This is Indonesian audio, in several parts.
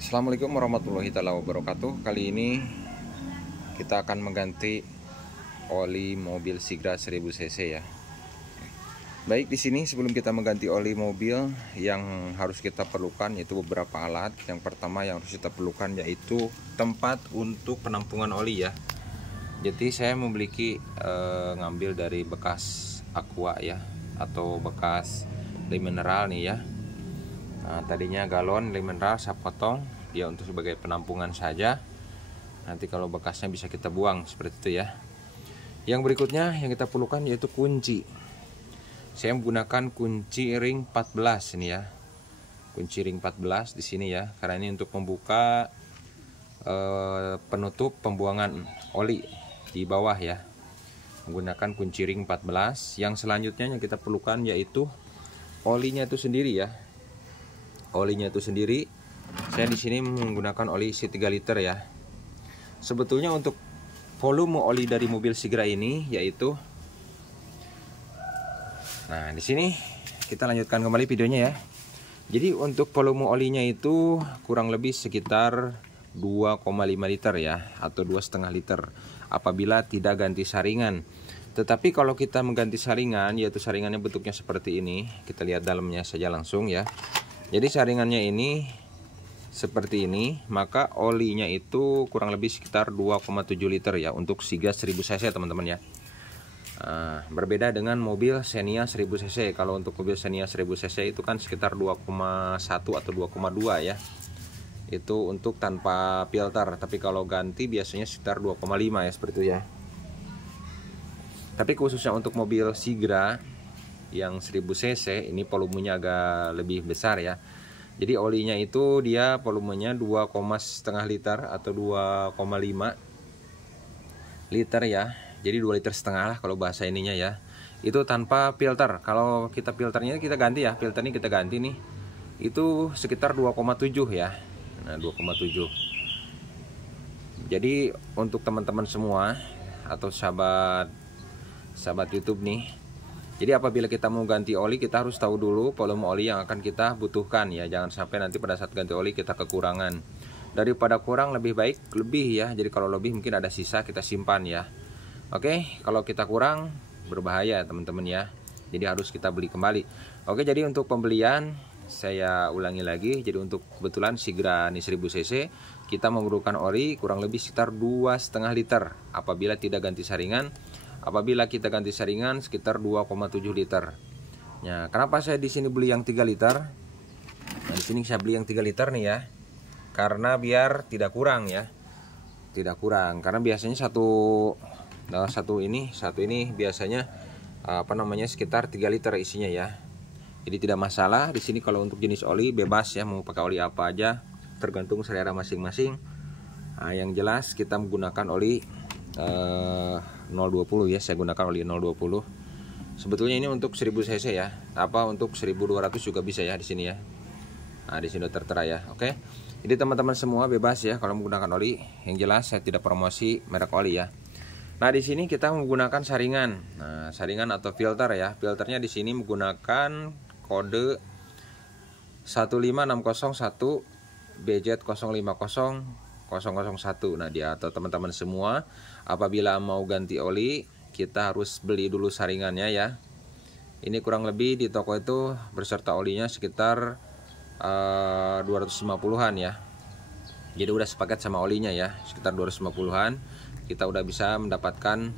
Assalamualaikum warahmatullahi wabarakatuh. Kali ini kita akan mengganti oli mobil Sigra 1000 cc ya. Baik, di sini sebelum kita mengganti oli mobil, yang harus kita perlukan yaitu beberapa alat. Yang pertama yang harus kita perlukan yaitu tempat untuk penampungan oli ya. Jadi saya memiliki ngambil dari bekas aqua ya, atau bekas mineral nih ya. Nah, tadinya galon mineral saya potong dia untuk sebagai penampungan saja. Nanti kalau bekasnya bisa kita buang seperti itu ya. Yang berikutnya yang kita perlukan yaitu kunci. Saya menggunakan kunci ring 14 ini ya. Kunci ring 14 di sini ya, karena ini untuk membuka penutup pembuangan oli di bawah ya. Menggunakan kunci ring 14. Yang selanjutnya yang kita perlukan yaitu olinya itu sendiri ya. Olinya itu sendiri, saya di sini menggunakan oli isi 3 liter ya. Sebetulnya untuk volume oli dari mobil Sigra ini yaitu, nah di sini kita lanjutkan kembali videonya ya. Jadi untuk volume olinya itu kurang lebih sekitar 2,5 liter ya, atau 2,5 liter apabila tidak ganti saringan. Tetapi kalau kita mengganti saringan, yaitu saringannya bentuknya seperti ini, kita lihat dalamnya saja langsung ya. Jadi saringannya ini seperti ini, maka olinya itu kurang lebih sekitar 2,7 liter ya untuk Sigra 1000 cc teman-teman ya. Berbeda dengan mobil Xenia 1000 cc. Kalau untuk mobil Xenia 1000 cc itu kan sekitar 2,1 atau 2,2 ya. Itu untuk tanpa filter, tapi kalau ganti biasanya sekitar 2,5 ya, seperti itu ya. Tapi khususnya untuk mobil Sigra yang 1000 cc ini volumenya agak lebih besar ya. Jadi olinya itu dia volumenya 2,5 liter atau 2,5 liter ya. Jadi 2,5 liter lah kalau bahasa ininya ya. Itu tanpa filter. Kalau kita filternya kita ganti ya, filternya kita ganti nih. Itu sekitar 2,7 ya. Nah, 2,7. Jadi untuk teman-teman semua atau sahabat YouTube nih, jadi apabila kita mau ganti oli, kita harus tahu dulu volume oli yang akan kita butuhkan ya. Jangan sampai nanti pada saat ganti oli kita kekurangan. Daripada kurang lebih baik lebih ya. Jadi kalau lebih mungkin ada sisa, kita simpan ya. Oke, kalau kita kurang berbahaya teman-teman ya. Jadi harus kita beli kembali. Oke, jadi untuk pembelian saya ulangi lagi. Jadi untuk kebetulan Sigra ini 1000 cc, kita memerlukan oli kurang lebih sekitar 2,5 liter apabila tidak ganti saringan. Apabila kita ganti saringan sekitar 2,7 liter. Nah, kenapa saya di sini beli yang 3 liter? Nah, di sini saya beli yang 3 liter nih ya. Karena biar tidak kurang ya. Tidak kurang, karena biasanya satu ini biasanya sekitar 3 liter isinya ya. Jadi tidak masalah. Di sini kalau untuk jenis oli bebas ya, mau pakai oli apa aja, tergantung selera masing-masing. Nah, yang jelas kita menggunakan oli 020 ya. Saya gunakan oli 020. Sebetulnya ini untuk 1000 cc ya. Untuk 1200 juga bisa ya di sini ya. Nah, di sini tertera ya. Oke. Jadi teman-teman semua bebas ya kalau menggunakan oli. Yang jelas saya tidak promosi merek oli ya. Nah, di sini kita menggunakan saringan. Nah, saringan atau filter ya. Filternya di sini menggunakan kode 15601 BZ050001. Nah, dia atau teman-teman semua apabila mau ganti oli, kita harus beli dulu saringannya ya. Ini kurang lebih di toko itu berserta olinya sekitar 250-an ya. Jadi udah sepaket sama olinya ya, sekitar 250-an. Kita udah bisa mendapatkan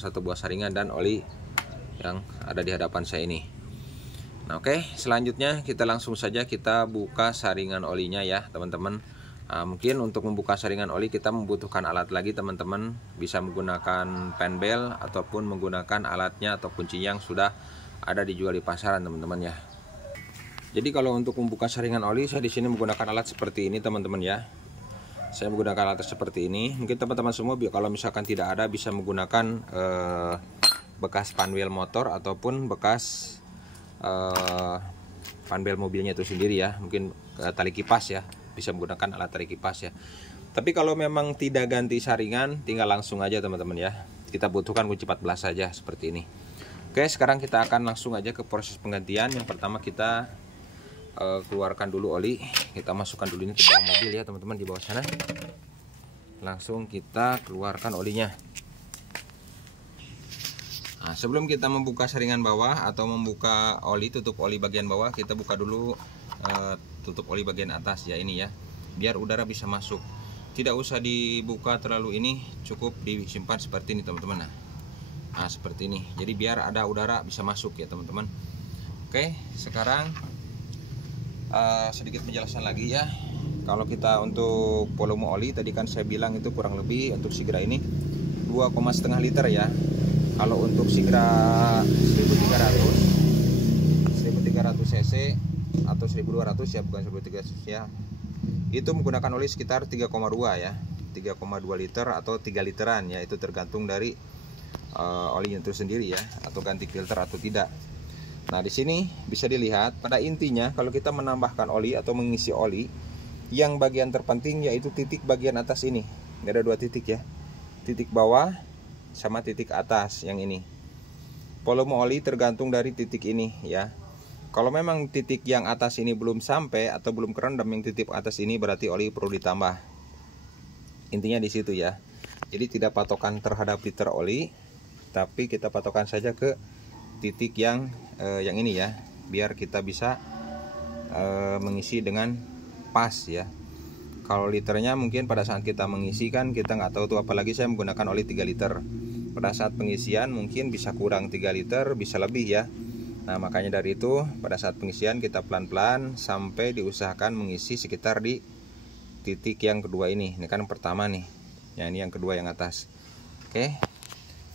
satu buah saringan dan oli yang ada di hadapan saya ini. Nah, oke, selanjutnya kita langsung saja kita buka saringan olinya ya teman-teman. Mungkin untuk membuka saringan oli kita membutuhkan alat lagi teman-teman. Bisa menggunakan penbel ataupun menggunakan alatnya atau kuncinya yang sudah ada dijual di pasaran teman-teman ya. Jadi kalau untuk membuka saringan oli, saya di sini menggunakan alat seperti ini teman-teman ya. Saya menggunakan alat seperti ini. Mungkin teman-teman semua kalau misalkan tidak ada bisa menggunakan bekas panwheel motor ataupun bekas panbel mobilnya itu sendiri ya. Mungkin tali kipas ya. Bisa menggunakan alat tali kipas ya. Tapi kalau memang tidak ganti saringan, tinggal langsung aja teman-teman ya. Kita butuhkan kunci 14 saja seperti ini. Oke, sekarang kita akan langsung aja ke proses penggantian. Yang pertama kita keluarkan dulu oli. Kita masukkan dulu ini ke bawah mobil ya teman-teman, di bawah sana. Langsung kita keluarkan olinya. Nah, sebelum kita membuka saringan bawah atau membuka oli, tutup oli bagian bawah, kita buka dulu tutup oli bagian atas ya, ini ya, biar udara bisa masuk. Tidak usah dibuka terlalu ini, cukup disimpan seperti ini teman-teman. Nah seperti ini, jadi biar ada udara bisa masuk ya teman-teman. Oke, sekarang sedikit penjelasan lagi ya. Kalau kita untuk volume oli tadi kan saya bilang itu kurang lebih untuk Sigra ini 2,5 liter ya. Kalau untuk Sigra 1300 cc atau 1200 ya, bukan 1300 ya, itu menggunakan oli sekitar 3,2 ya, 3,2 liter atau 3 literan ya, itu tergantung dari olinya itu sendiri ya, atau ganti filter atau tidak. Nah di sini bisa dilihat pada intinya kalau kita menambahkan oli atau mengisi oli, yang bagian terpenting yaitu titik bagian atas ini. Ini ada 2 titik ya, titik bawah sama titik atas yang ini. Volume oli tergantung dari titik ini ya. Kalau memang titik yang atas ini belum sampai atau belum kerendam yang titik atas ini, berarti oli perlu ditambah. Intinya di situ ya. Jadi tidak patokan terhadap liter oli, tapi kita patokan saja ke titik yang ini ya, biar kita bisa mengisi dengan pas ya. Kalau liternya mungkin pada saat kita mengisi kan kita nggak tahu tuh, apalagi saya menggunakan oli 3 liter. Pada saat pengisian mungkin bisa kurang 3 liter, bisa lebih ya. Nah makanya dari itu pada saat pengisian kita pelan-pelan sampai diusahakan mengisi sekitar di titik yang kedua ini. Ini kan pertama nih, ya ini yang kedua yang atas. Oke,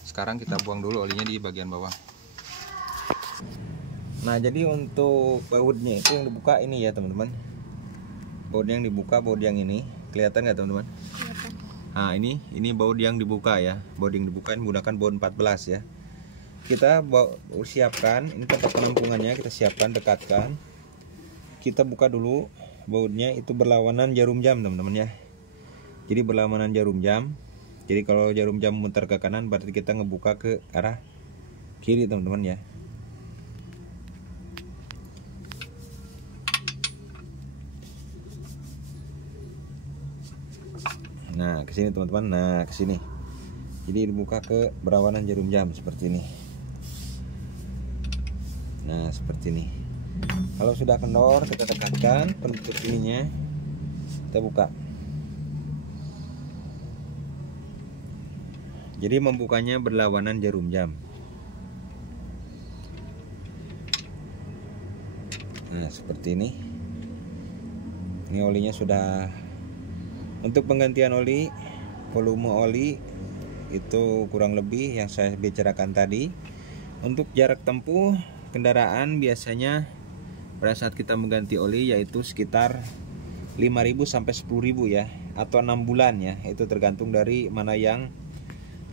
sekarang kita buang dulu olinya di bagian bawah. Nah jadi untuk bautnya itu yang dibuka ini ya teman-teman. Baut yang dibuka, baut yang ini kelihatan nggak teman-teman? Nah ini baut yang dibuka ya. Baut yang dibuka ini menggunakan baut 14 ya. Kita siapkan ini tempat penampungannya, kita siapkan, dekatkan. Kita buka dulu bautnya, itu berlawanan jarum jam teman-teman ya. Jadi berlawanan jarum jam. Jadi kalau jarum jam memutar ke kanan berarti kita ngebuka ke arah kiri teman-teman ya. Nah ke sini teman-teman, nah ke sini. Jadi dibuka ke berlawanan jarum jam seperti ini. Nah seperti ini. Kalau sudah kendor kita dekatkan penutup ininya, kita buka. Jadi membukanya berlawanan jarum jam. Nah seperti ini. Ini olinya sudah. Untuk penggantian oli, volume oli itu kurang lebih yang saya bicarakan tadi. Untuk jarak tempuh kendaraan biasanya pada saat kita mengganti oli yaitu sekitar 5.000 sampai 10.000 ya, atau 6 bulan ya. Itu tergantung dari mana yang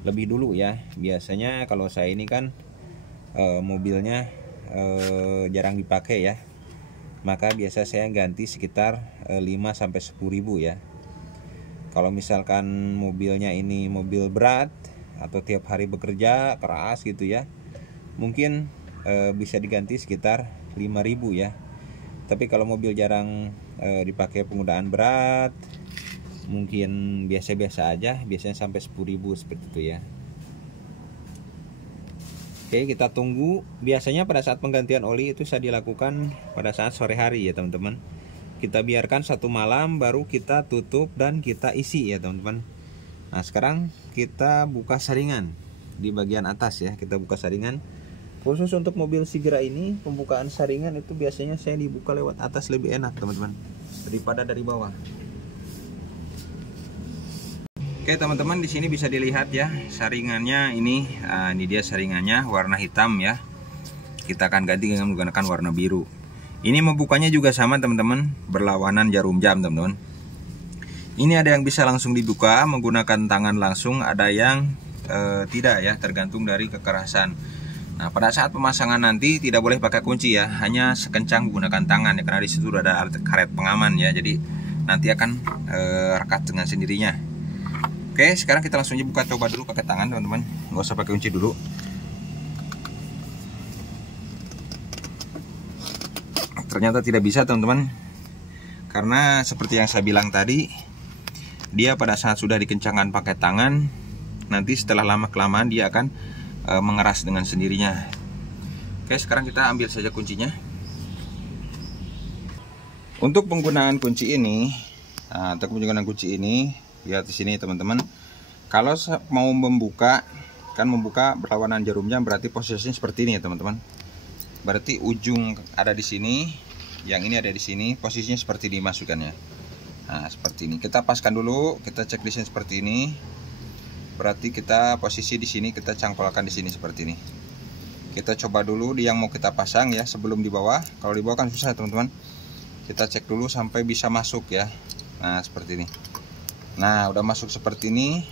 lebih dulu ya. Biasanya kalau saya ini kan mobilnya jarang dipakai ya, maka biasa saya ganti sekitar 5 sampai 10.000 ya. Kalau misalkan mobilnya ini mobil berat atau tiap hari bekerja keras gitu ya, mungkin bisa diganti sekitar 5.000 ya. Tapi kalau mobil jarang dipakai penggunaan berat, mungkin biasa-biasa aja, biasanya sampai 10.000 seperti itu ya. Oke, kita tunggu. Biasanya pada saat penggantian oli itu saya dilakukan pada saat sore hari ya teman-teman. Kita biarkan 1 malam baru kita tutup dan kita isi ya teman-teman. Nah sekarang kita buka saringan di bagian atas ya. Kita buka saringan. Khusus untuk mobil Sigra ini, pembukaan saringan itu biasanya saya dibuka lewat atas lebih enak teman-teman, daripada dari bawah. Oke teman-teman, di sini bisa dilihat ya saringannya ini. Ini dia saringannya warna hitam ya. Kita akan ganti dengan menggunakan warna biru. Ini membukanya juga sama teman-teman, berlawanan jarum jam teman-teman. Ini ada yang bisa langsung dibuka menggunakan tangan langsung, ada yang tidak ya, tergantung dari kekerasan. Nah pada saat pemasangan nanti tidak boleh pakai kunci ya, hanya sekencang menggunakan tangan ya, karena di situ ada karet pengaman ya, jadi nanti akan rekat dengan sendirinya. Oke, sekarang kita langsung buka, coba dulu pakai tangan teman-teman, nggak usah pakai kunci dulu. Ternyata tidak bisa teman-teman, karena seperti yang saya bilang tadi, dia pada saat sudah dikencangkan pakai tangan, nanti setelah lama kelamaan dia akan mengeras dengan sendirinya. Oke, sekarang kita ambil saja kuncinya. Untuk penggunaan kunci ini, lihat di sini teman-teman. Kalau mau membuka, kan membuka berlawanan jarumnya, berarti posisinya seperti ini ya teman-teman. Berarti ujung ada di sini, yang ini ada di sini, posisinya seperti ini masukannya. Nah, seperti ini. Kita paskan dulu, kita cek di sini seperti ini. Berarti kita posisi di sini, kita cangkolkan di sini seperti ini. Kita coba dulu di yang mau kita pasang ya, sebelum di bawah. Kalau di bawah kan susah teman-teman. Kita cek dulu sampai bisa masuk ya. Nah, seperti ini. Nah, udah masuk seperti ini.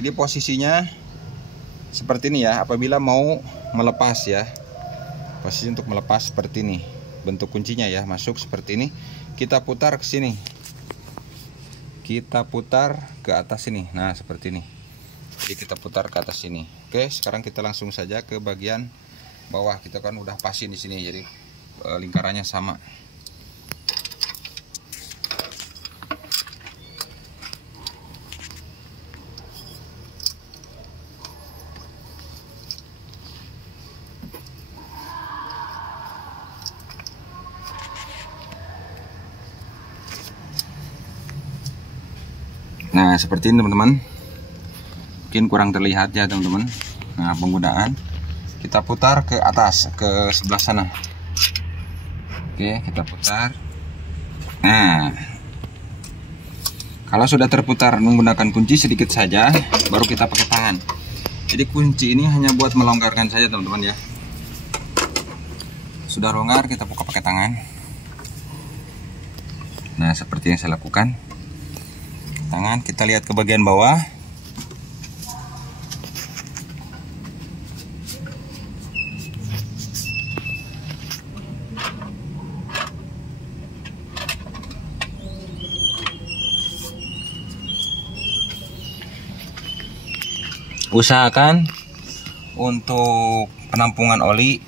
Jadi posisinya seperti ini ya. Apabila mau melepas ya, posisi untuk melepas seperti ini. Bentuk kuncinya ya, masuk seperti ini. Kita putar ke sini. Kita putar ke atas sini. Nah, seperti ini. Jadi kita putar ke atas sini. Oke, sekarang kita langsung saja ke bagian bawah. Kita kan udah pasin di sini, jadi lingkarannya sama. Nah, seperti ini teman-teman. Mungkin kurang terlihat ya teman-teman. Nah, penggunaan kita putar ke atas, ke sebelah sana. Oke, kita putar. Nah, kalau sudah terputar menggunakan kunci sedikit saja, baru kita pakai tangan. Jadi kunci ini hanya buat melonggarkan saja teman-teman ya. Sudah longgar, kita buka pakai tangan. Nah, seperti yang saya lakukan. Tangan, kita lihat ke bagian bawah. Usahakan untuk penampungan oli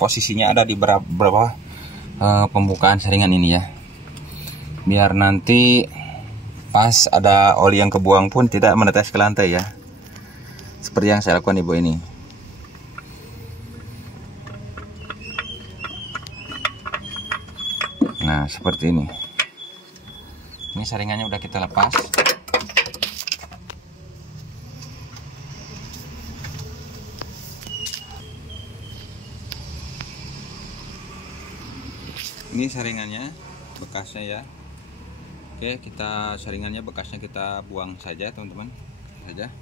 posisinya ada di berapa pembukaan saringan ini ya, biar nanti pas ada oli yang kebuang pun tidak menetes ke lantai ya, seperti yang saya lakukan ibu ini. Nah, seperti ini. Ini saringannya udah kita lepas. Ini saringannya, bekasnya ya. Oke, kita saringannya bekasnya kita buang saja teman-teman saja.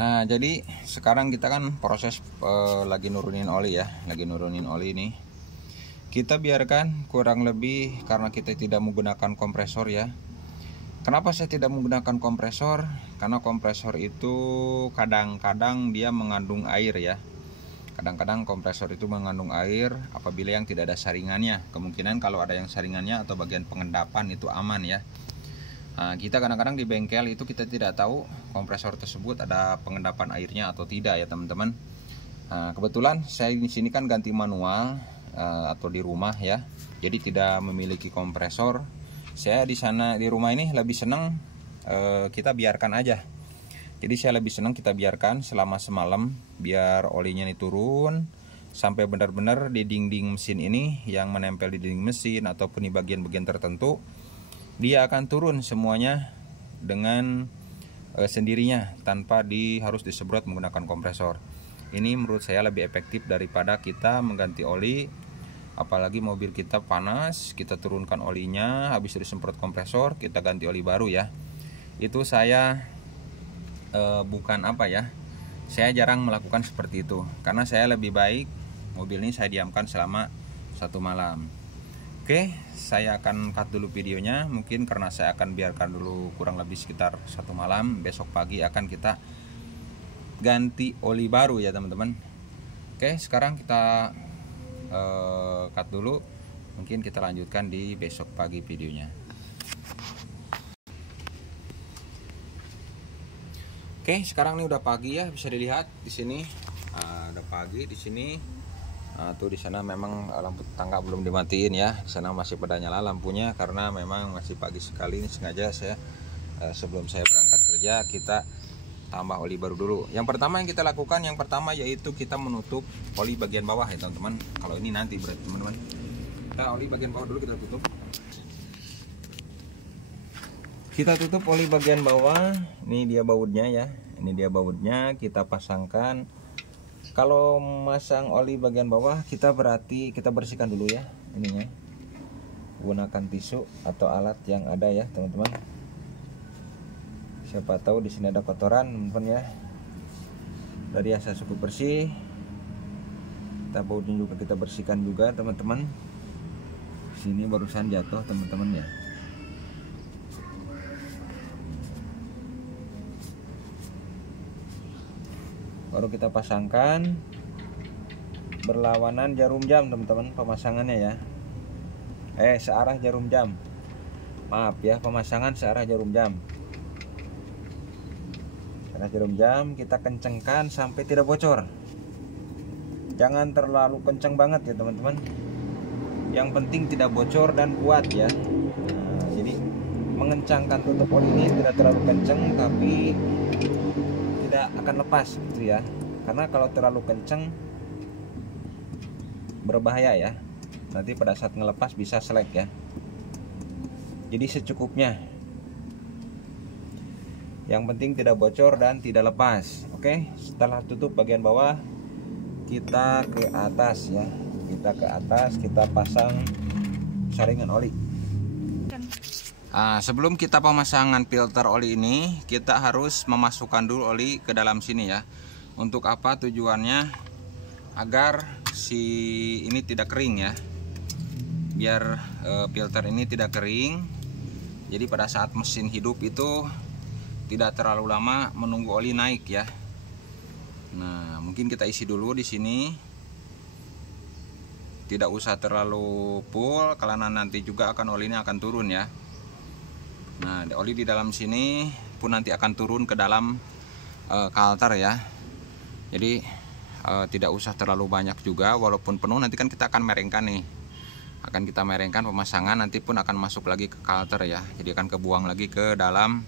Nah, jadi sekarang kita kan proses lagi nurunin oli ya, lagi nurunin oli ini. Kita biarkan kurang lebih, karena kita tidak menggunakan kompresor ya. Kenapa saya tidak menggunakan kompresor? Karena kompresor itu kadang-kadang dia mengandung air ya. Kadang-kadang kompresor itu mengandung air apabila yang tidak ada saringannya. Kemungkinan kalau ada yang saringannya atau bagian pengendapan itu aman ya. Nah, kita kadang-kadang di bengkel itu kita tidak tahu kompresor tersebut ada pengendapan airnya atau tidak ya teman-teman. Nah, kebetulan saya di sini kan ganti manual atau di rumah ya. Jadi tidak memiliki kompresor. Saya di sana di rumah ini lebih senang kita biarkan aja. Jadi saya lebih senang kita biarkan selama semalam, biar olinya ini turun sampai benar-benar di dinding mesin ini, yang menempel di dinding mesin ataupun di bagian-bagian tertentu, dia akan turun semuanya dengan sendirinya tanpa harus disemprot menggunakan kompresor. Ini menurut saya lebih efektif daripada kita mengganti oli. Apalagi mobil kita panas, kita turunkan olinya, habis disemprot kompresor, kita ganti oli baru ya. Itu saya bukan apa ya, saya jarang melakukan seperti itu, karena saya lebih baik mobil ini saya diamkan selama 1 malam. Oke, saya akan cut dulu videonya, mungkin karena saya akan biarkan dulu kurang lebih sekitar 1 malam. Besok pagi akan kita ganti oli baru ya teman-teman. Oke, sekarang kita cut dulu, mungkin kita lanjutkan di besok pagi videonya. Oke, sekarang ini udah pagi ya, bisa dilihat di sini. Udah pagi di sini. Nah, tuh di sana memang lampu tangga belum dimatiin ya. Di sana masih pada nyala lampunya karena memang masih pagi sekali. Ini sengaja saya sebelum saya berangkat kerja kita tambah oli baru dulu. Yang pertama yang kita lakukan yaitu kita menutup oli bagian bawah ya teman-teman. Kalau ini nanti berarti teman-teman. Kita oli bagian bawah dulu kita tutup. Kita tutup oli bagian bawah. Ini dia bautnya ya. Ini dia bautnya, kita pasangkan. Kalau masang oli bagian bawah kita bersihkan dulu ya ininya. Gunakan tisu atau alat yang ada ya teman-teman. Siapa tahu di sini ada kotoran teman-teman ya. Dari asal cukup bersih. Kita bautnya juga kita bersihkan juga teman-teman. Sini barusan jatuh teman-teman ya. Baru kita pasangkan berlawanan jarum jam teman-teman pemasangannya ya. Searah jarum jam. Maaf ya, pemasangan searah jarum jam. Searah jarum jam kita kencengkan sampai tidak bocor. Jangan terlalu kenceng banget ya teman-teman. Yang penting tidak bocor dan kuat ya. Nah, jadi mengencangkan tutup oli ini tidak terlalu kenceng tapi tidak akan lepas gitu ya, karena kalau terlalu kenceng berbahaya ya, nanti pada saat ngelepas bisa selek ya. Jadi secukupnya, yang penting tidak bocor dan tidak lepas. Oke, setelah tutup bagian bawah kita ke atas ya, kita pasang saringan oli. Sebelum kita pemasangan filter oli ini, kita harus memasukkan dulu oli ke dalam sini ya. Untuk apa tujuannya? Agar si ini tidak kering ya. Biar filter ini tidak kering. Jadi pada saat mesin hidup itu tidak terlalu lama menunggu oli naik ya. Nah, mungkin kita isi dulu di sini. Tidak usah terlalu full karena nanti juga akan olinya akan turun ya. Nah, oli di dalam sini pun nanti akan turun ke dalam kalter ya. Jadi tidak usah terlalu banyak juga, walaupun penuh nanti kan kita akan merengkan nih. Akan kita merengkan pemasangan, nanti pun akan masuk lagi ke kalter ya. Jadi akan kebuang lagi ke dalam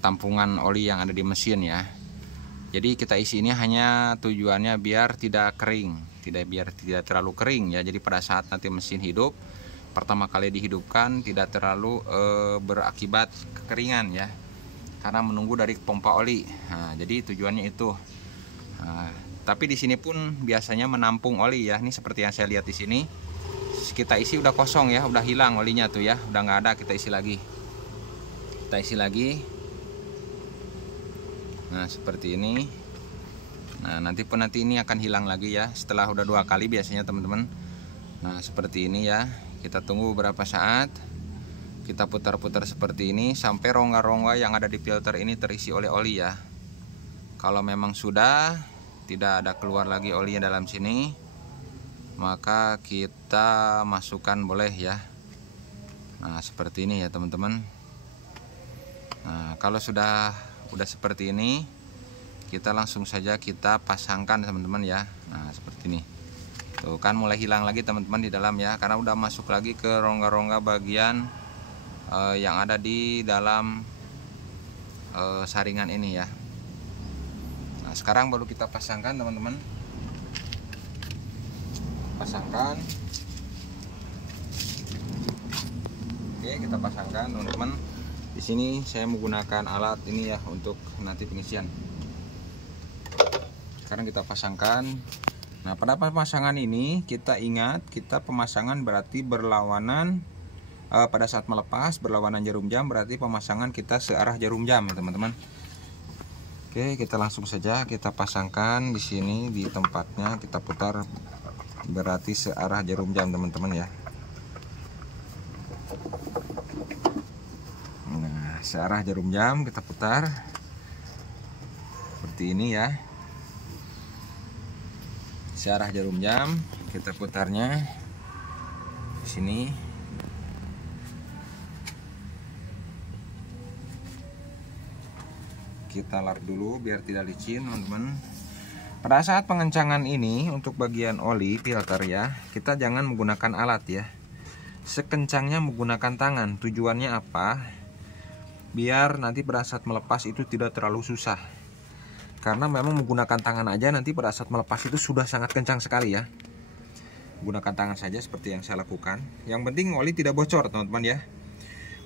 tampungan oli yang ada di mesin ya. Jadi kita isi ini hanya tujuannya biar tidak kering, biar tidak terlalu kering ya. Jadi pada saat nanti mesin hidup pertama kali dihidupkan tidak terlalu berakibat kekeringan ya, karena menunggu dari pompa oli. Nah, jadi tujuannya itu. Nah, tapi di sini pun biasanya menampung oli ya. Ini seperti yang saya lihat di sini. Kita isi udah kosong ya, udah hilang olinya tuh ya, udah nggak ada. Kita isi lagi. Nah, seperti ini. Nah, nanti ini akan hilang lagi ya. Setelah udah 2 kali biasanya teman-teman. Nah, seperti ini ya. Kita tunggu beberapa saat. Kita putar-putar seperti ini sampai rongga-rongga yang ada di filter ini terisi oleh oli ya. Kalau memang sudah tidak ada keluar lagi olinya dalam sini, maka kita masukkan boleh ya. Nah, seperti ini ya teman-teman. Nah, kalau sudah seperti ini, kita langsung saja kita pasangkan teman-teman ya. Nah, seperti ini. Tuh kan mulai hilang lagi teman-teman di dalam ya, karena udah masuk lagi ke rongga-rongga bagian yang ada di dalam saringan ini ya. Nah, sekarang baru kita pasangkan teman-teman. Pasangkan. Oke, kita pasangkan teman-teman. Di sini saya menggunakan alat ini ya untuk nanti pengisian. Sekarang kita pasangkan. Nah, pada pemasangan ini kita ingat, kita pemasangan berarti berlawanan pada saat melepas berlawanan jarum jam, berarti pemasangan kita searah jarum jam ya teman-teman. Oke, kita langsung saja kita pasangkan di sini di tempatnya, kita putar berarti searah jarum jam teman-teman ya. Nah, searah jarum jam kita putar seperti ini ya. Searah jarum jam kita putarnya di sini. Kita lap dulu biar tidak licin teman-teman. Pada saat pengencangan ini untuk bagian oli filter ya, kita jangan menggunakan alat ya. Sekencangnya menggunakan tangan. Tujuannya apa? Biar nanti pada saat melepas itu tidak terlalu susah. Karena memang menggunakan tangan aja nanti pada saat melepas itu sudah sangat kencang sekali ya. Gunakan tangan saja seperti yang saya lakukan. Yang penting oli tidak bocor teman-teman ya.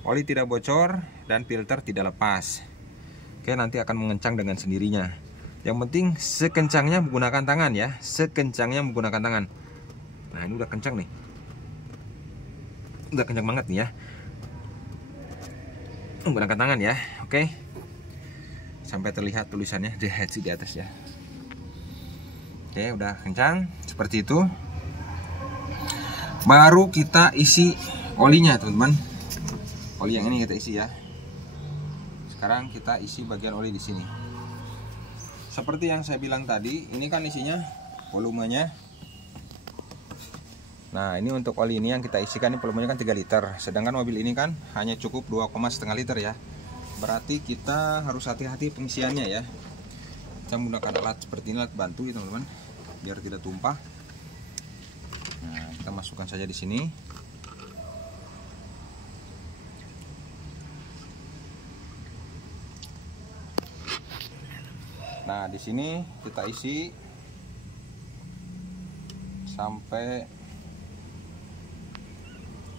Oli tidak bocor dan filter tidak lepas. Oke, nanti akan mengencang dengan sendirinya. Yang penting sekencangnya menggunakan tangan ya. Sekencangnya menggunakan tangan. Nah, ini udah kencang nih. Udah kencang banget nih ya. Menggunakan tangan ya. Oke. Sampai terlihat tulisannya di atas ya. Oke, udah kencang seperti itu. Baru kita isi olinya, teman-teman. Oli yang ini kita isi ya. Sekarang kita isi bagian oli di sini. Seperti yang saya bilang tadi, ini kan isinya volumenya. Nah, ini untuk oli ini yang kita isikan, ini volumenya kan 3 liter. Sedangkan mobil ini kan hanya cukup 2,5 liter ya. Berarti kita harus hati-hati pengisiannya ya. Kita menggunakan alat seperti ini, alat bantu ya teman-teman, biar tidak tumpah. Nah, kita masukkan saja di sini. Nah, di sini kita isi sampai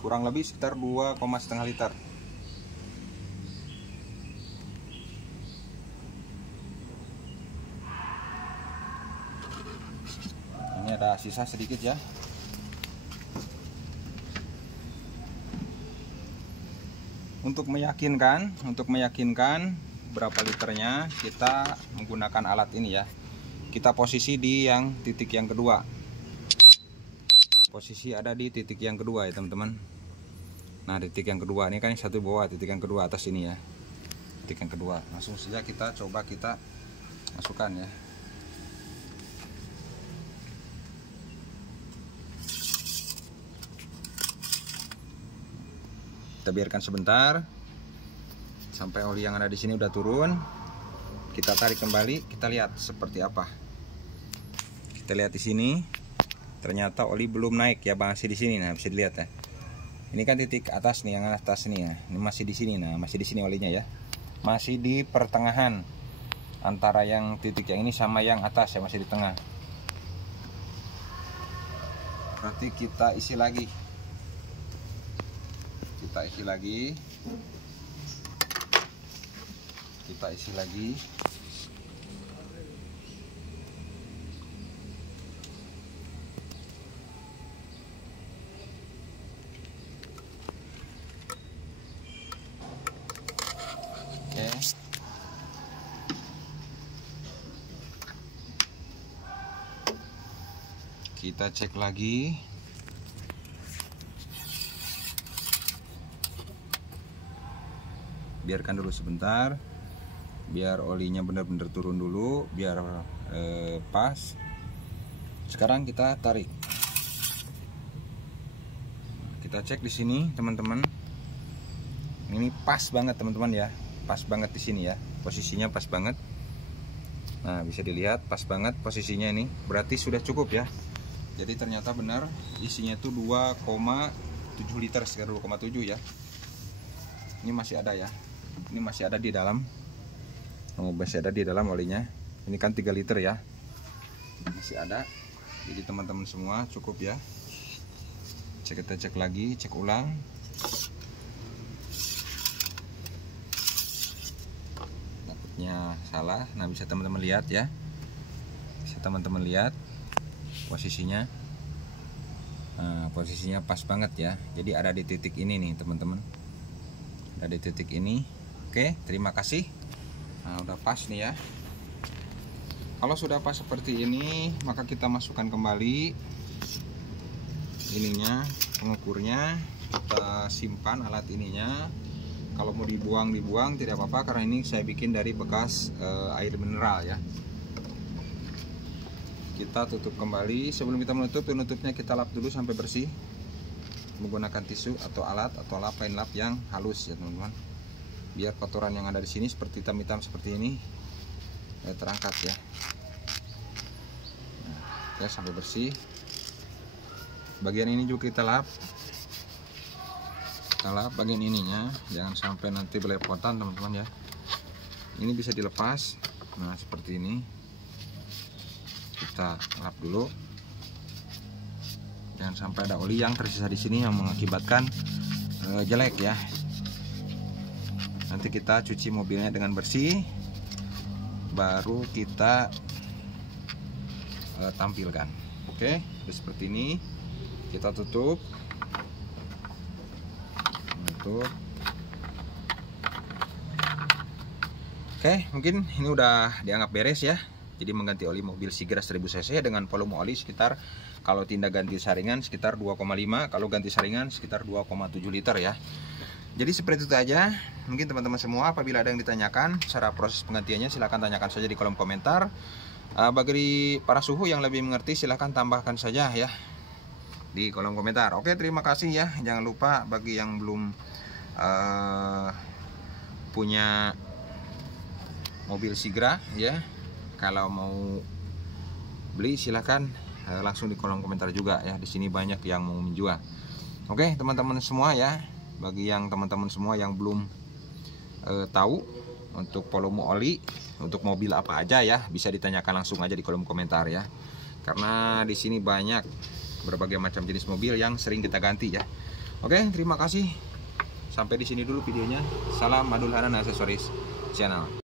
kurang lebih sekitar 2,5 liter. Ini ada sisa sedikit ya. Untuk meyakinkan berapa liternya, kita menggunakan alat ini ya. Kita posisi di yang titik yang kedua. Posisi ada di titik yang kedua ya teman-teman. Nah, titik yang kedua ini kan yang satu bawah, titik yang kedua atas ini ya. Titik yang kedua. Langsung saja kita coba kita masukkan ya. Kita biarkan sebentar sampai oli yang ada di sini udah turun. Kita tarik kembali, kita lihat seperti apa. Kita lihat di sini, ternyata oli belum naik ya, masih di sini. Nah, bisa dilihat ya. Ini kan titik atas nih, yang atas nih ya. Ini masih di sini. Nah, masih di sini olinya ya. Masih di pertengahan antara yang titik yang ini sama yang atas ya, masih di tengah. Berarti kita isi lagi. Kita isi lagi. Kita isi lagi. Oke. Kita cek lagi. Biarkan dulu sebentar. Biar olinya benar-benar turun dulu, biar pas. Sekarang kita tarik. Kita cek di sini, teman-teman. Ini pas banget, teman-teman ya. Pas banget di sini ya. Posisinya pas banget. Nah, bisa dilihat pas banget posisinya ini. Berarti sudah cukup ya. Jadi ternyata benar isinya itu 2,7 liter, sekitar 2,7 ya. Ini masih ada ya. Ini masih ada di dalam. Masih ada di dalam olinya. Ini kan 3 liter ya, masih ada. Jadi teman-teman semua cukup ya. Kita cek lagi, cek ulang. Takutnya salah. Nah, bisa teman-teman lihat ya. Bisa teman-teman lihat posisinya. Nah, posisinya pas banget ya. Jadi ada di titik ini nih teman-teman. Ada di titik ini. Oke, terima kasih. Nah, udah pas nih ya. Kalau sudah pas seperti ini, maka kita masukkan kembali ininya, pengukurnya. Kita simpan alat ininya. Kalau mau dibuang tidak apa-apa, karena ini saya bikin dari bekas air mineral ya. Kita tutup kembali. Sebelum kita menutup, penutupnya kita lap dulu sampai bersih menggunakan tisu atau alat atau kain lap yang halus ya teman-teman. Biar kotoran yang ada di sini seperti hitam-hitam seperti ini terangkat ya. Oke, sampai bersih. Bagian ini juga kita lap. Kita lap bagian ininya, jangan sampai nanti belepotan teman-teman ya. Ini bisa dilepas. Nah, seperti ini. Kita lap dulu. Jangan sampai ada oli yang tersisa di sini yang mengakibatkan jelek ya. Nanti kita cuci mobilnya dengan bersih, baru kita tampilkan. Oke, seperti ini. Kita tutup. Oke, mungkin ini udah dianggap beres ya. Jadi mengganti oli mobil Sigra 1000 cc dengan volume oli sekitar, kalau tidak ganti saringan sekitar 2,5, kalau ganti saringan sekitar 2,7 liter ya. Jadi seperti itu aja. Mungkin teman-teman semua apabila ada yang ditanyakan cara proses penggantiannya, silahkan tanyakan saja di kolom komentar. Bagi para suhu yang lebih mengerti, silahkan tambahkan saja ya di kolom komentar. Oke, terima kasih ya. Jangan lupa bagi yang belum punya mobil Sigra ya, kalau mau beli silahkan langsung di kolom komentar juga ya. Di sini banyak yang mau menjual. Oke, teman-teman semua ya. Bagi yang teman-teman semua yang belum tahu untuk volume oli untuk mobil apa aja ya, bisa ditanyakan langsung aja di kolom komentar ya. Karena di sini banyak berbagai macam jenis mobil yang sering kita ganti ya. Oke, terima kasih. Sampai di sini dulu videonya. Salam Madul Hanan Aksesoris Channel.